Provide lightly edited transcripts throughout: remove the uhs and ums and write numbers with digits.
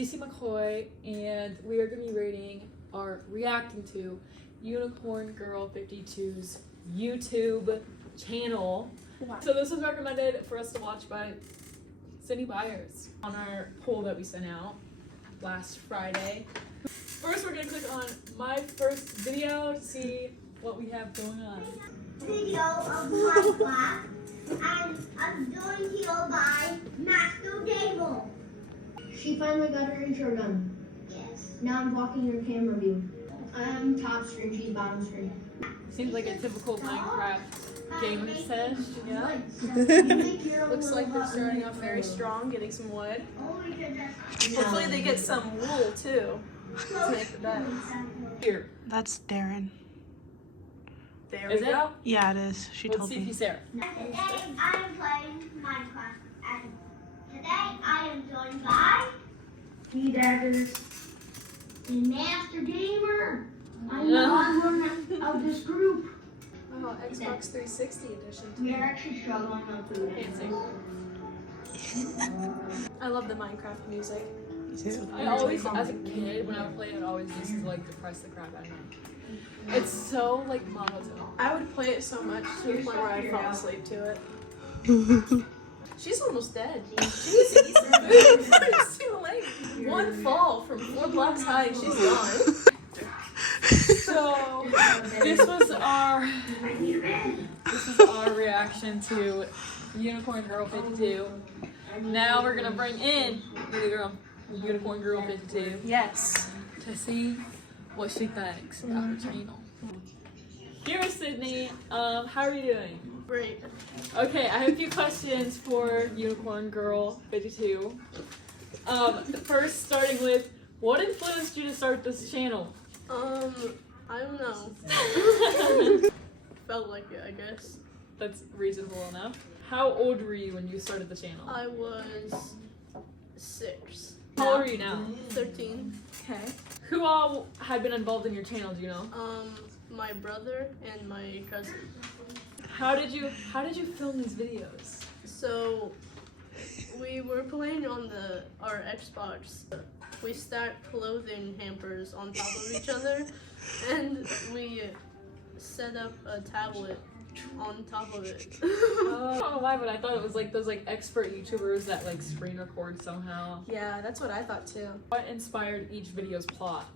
Cece McCoy, and we are going to be reacting to Unicorn Girl 52's YouTube channel. Wow. So this was recommended for us to watch by Sydney Byers on our poll that we sent out last Friday. First, we're going to click on my first video to see what we have going on. Video of my class, and I'm doing here by Master Dable. She finally got her intro done. Yes. Now I'm blocking your camera view. I'm top screen, she's bottom screen. Seems like a typical Minecraft gamer sesh. Yeah. Looks like they're starting off very strong, getting some wood. Hopefully they get some wool too to make the bed. Here. That's Darren. There Is we it? go. Yeah, it is. She Let's told see if me. he's Sarah. Today I am playing Minecraft, and today I am joined by He daggers. the Master Gamer. I'm one of this group. Oh, Xbox 360 edition. We are actually struggling on food. I love the Minecraft music. I always, as a kid, when I would play it, I always used to like depress the crap out of me. It's so like monotone. I would play it so much to the point where I'd fall asleep to it. She's almost dead. Jesus, it's too late. One fall from 4 blocks high and she's gone. So this was our reaction to Unicorn Girl 52. Now we're gonna bring in Unicorn Girl 52 Yes. to see what she thinks about her channel. Here is Sydney. How are you doing? Great. Okay, I have a few questions for Unicorn Girl 52. First, starting with, what influenced you to start this channel? I don't know. Felt like it, I guess. That's reasonable enough. How old were you when you started the channel? I was 6. How old are you now? 13. Okay. Who all had been involved in your channel, do you know? My brother and my cousin. How did you film these videos? So we were playing on our Xbox. We stacked clothing hampers on top of each other, and we set up a tablet on top of it. I don't know why, but I thought it was like those like expert YouTubers that like screen record somehow. Yeah, that's what I thought too. What inspired each video's plot?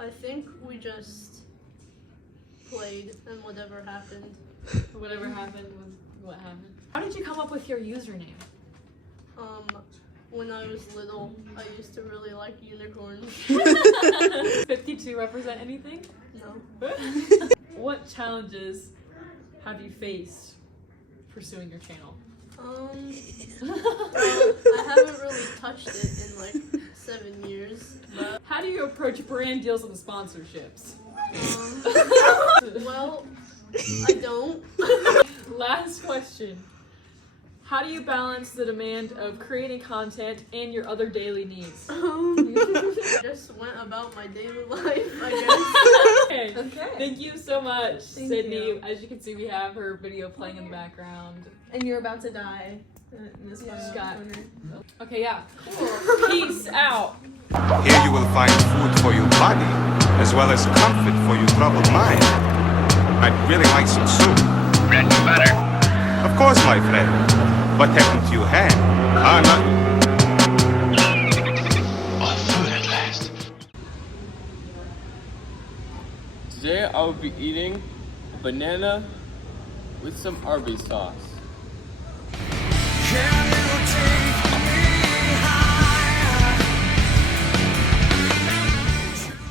I think we just played and whatever happened. Whatever happened was what happened. How did you come up with your username? When I was little, I used to really like unicorns. 52 represent anything? No. What challenges have you faced pursuing your channel? I haven't really touched it in like 7 years, but How do you approach brand deals and sponsorships? well, I don't. Last question. How do you balance the demand of creating content and your other daily needs? I just went about my daily life, I Okay. guess. Okay. Thank you so much, Thank Sydney. you. As you can see, we have her video playing in the background. And you're about to die in this one Scott. corner. Okay, yeah. Cool. Peace out. Here you will find food for your body, as well as comfort for your troubled mind. I'd really like some soup. Bread and butter. Of course, my friend. What happened to your hand? Nothing. Oh, food at last. Today I will be eating a banana with some Arby's sauce.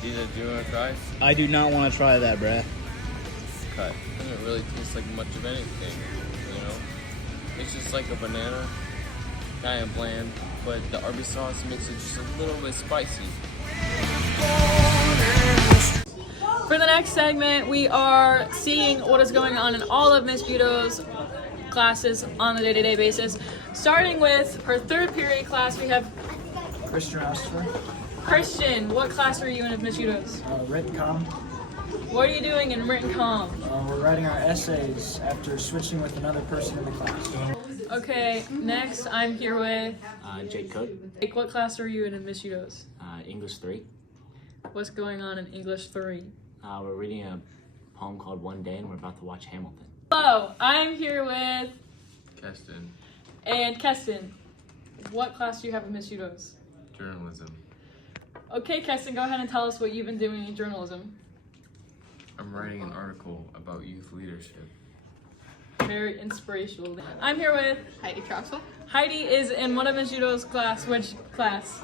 Either, do you want to try? I do not want to try that, bruh. Okay. It doesn't really taste like much of anything, you know? It's just like a banana, kind of bland, but the Arby's sauce makes it just a little bit spicy. For the next segment, we are seeing what is going on in all of Miss Buto's classes on a day-to-day basis. Starting with her 3rd period class, we have Christian Oster, Christian. What class are you in of Miss Buto's? written comm. What are you doing in written comm? We're writing our essays after switching with another person in the class. Okay, next I'm here with Jake Cook, Jake. What class are you in Miss Udo's? English 3. What's going on in English 3? We're reading a poem called One Day, and we're about to watch Hamilton. Hello, I'm here with Keston, and Keston. What class do you have in Miss Udo's? journalism. Okay, Keston, go ahead and tell us what you've been doing in journalism. I'm writing an article about youth leadership. Very inspirational. I'm here with Heidi Troxel. Heidi is in one of Miss Udo's class. Which class?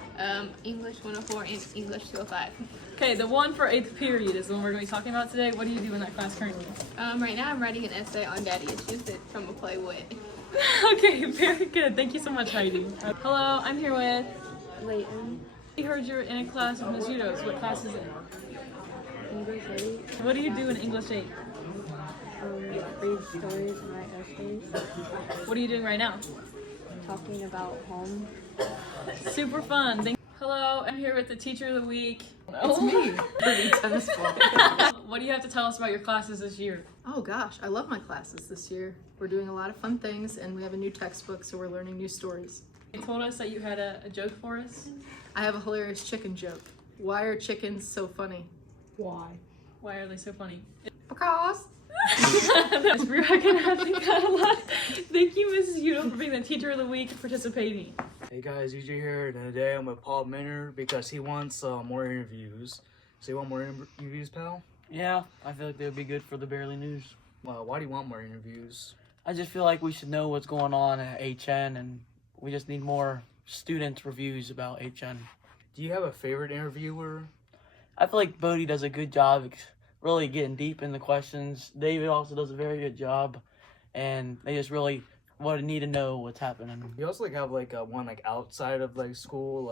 English 104 and English 205. Okay, the one for 8th period is the one we're going to be talking about today. What do you do in that class currently? Right now I'm writing an essay on daddy issues from a play Wit. Okay, very good. Thank you so much, Heidi. Hello, I'm here with Leighton. I heard you're in a class with Miss Udo's. What class is it? English 8. What do you do in English 8? Read stories and write essays. What are you doing right now? Talking about home. Super fun. Hello, I'm here with the teacher of the week. It's me, pretty tennis ball. What do you have to tell us about your classes this year? Oh gosh, I love my classes this year. We're doing a lot of fun things and we have a new textbook, so we're learning new stories. You told us that you had a joke for us. I have a hilarious chicken joke. Why are chickens so funny? Why? Why are they so funny? Because. We're recognizing that a lot. Thank you, Mrs. Udo, for being the teacher of the week and participating. Hey guys, UJ here, and today I'm with Paul Minner because he wants more interviews. So you want more interviews, pal? Yeah, I feel like they would be good for the Barely News. Why do you want more interviews? I just feel like we should know what's going on at HN, and we just need more student reviews about HN. Do you have a favorite interviewer? I feel like Bodie does a good job really getting deep in the questions. David also does a very good job, and they just really need to know what's happening. You also have one outside of school,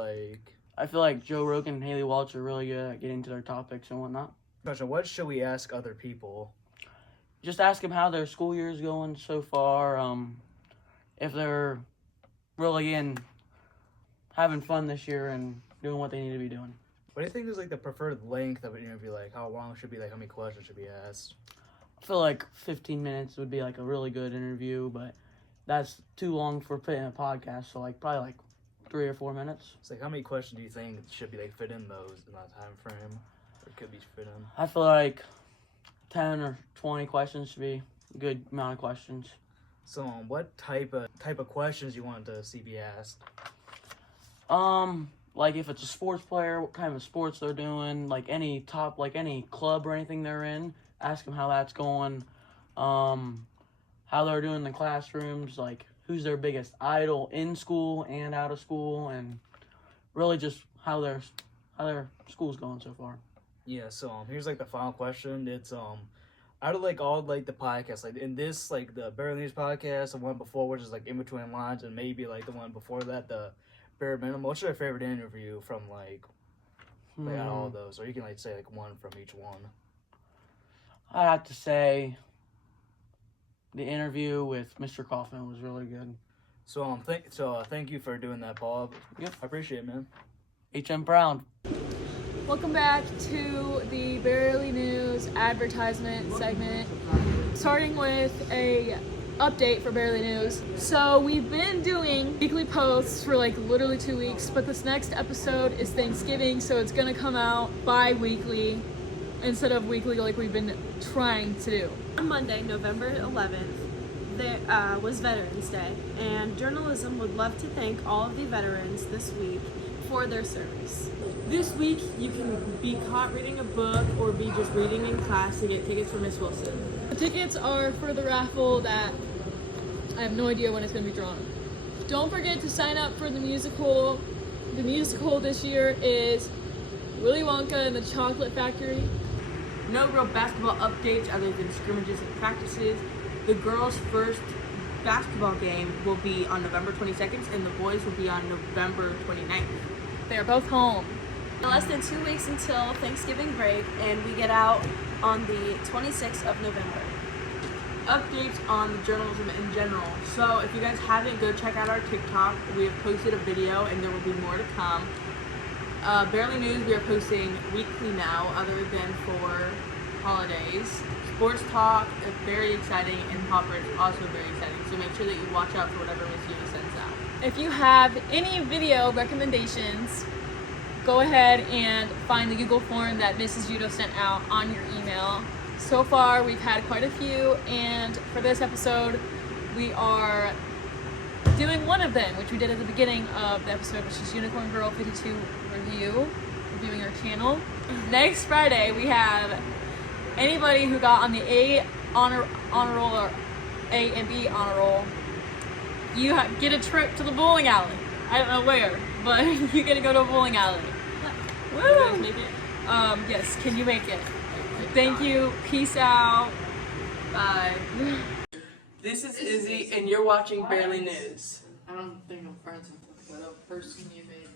I feel like Joe Rogan and Haley Walsh are really good at getting to their topics and whatnot. Question: what should we ask other people? Just ask them how their school year is going so far. If they're really having fun this year and doing what they need to be doing. What do you think is the preferred length of an interview? How long should be how many questions should be asked? I feel like 15 minutes would be a really good interview, but that's too long for putting a podcast. So probably 3 or 4 minutes. It's how many questions do you think should be fit in those in that time frame, or could be fit in? I feel like 10 or 20 questions should be a good amount of questions. So, what type of questions you want to see be asked? If it's a sports player, what kind of sports they're doing, any club or anything they're in, ask them how that's going, how they're doing in the classrooms, who's their biggest idol in school and out of school, and really just how their school's going so far. Yeah, so here's the final question. It's out of all the podcasts, in this the Barely News podcast, the one before, which is In Between Lines, and maybe the one before that, the Bare Minimum. What's your favorite interview from out of all those, or you can say one from each one? I have to say the interview with Mr. Kaufman was really good. So thank you for doing that, Bob. Yep, I appreciate it, man. HM Brown. Welcome back to the Barely News advertisement segment. Starting with a update for Barely News. So we've been doing weekly posts for literally 2 weeks, but this next episode is Thanksgiving, so it's gonna come out bi-weekly instead of weekly like we've been trying to do. On Monday, November 11th, there was Veterans Day, and journalism would love to thank all of the veterans this week for their service. This week, you can be caught reading a book or be just reading in class to get tickets for Miss Wilson. The tickets are for the raffle that I have no idea when it's going to be drawn. Don't forget to sign up for the musical. The musical this year is Willy Wonka and the Chocolate Factory. No real basketball updates other than scrimmages and practices. The girls' first basketball game will be on November 22nd and the boys will be on November 29th. They are both home. Less than 2 weeks until Thanksgiving break, and we get out on the 26th of November. Updates on the journalism in general. So if you guys haven't, go check out our TikTok. We have posted a video and there will be more to come. Barely News, we are posting weekly now other than for holidays. Sports Talk is very exciting, and Popper is also very exciting. So make sure that you watch out for whatever Miss Yuta sends out. If you have any video recommendations, go ahead and find the Google form that Mrs. Yuto sent out on your email. So far, we've had quite a few, and for this episode, we are doing one of them, which we did at the beginning of the episode, which is Unicorn Girl 52 reviewing our channel. Next Friday, we have anybody who got on the A honor roll or A and B honor roll. You get a trip to the bowling alley. I don't know where, but you get to go to a bowling alley. Woo! You guys make it? Yes, can you make it? Thank you. Peace out. Bye. This is Izzy, and you're watching Barely News. I don't think I'm friends with the person you made.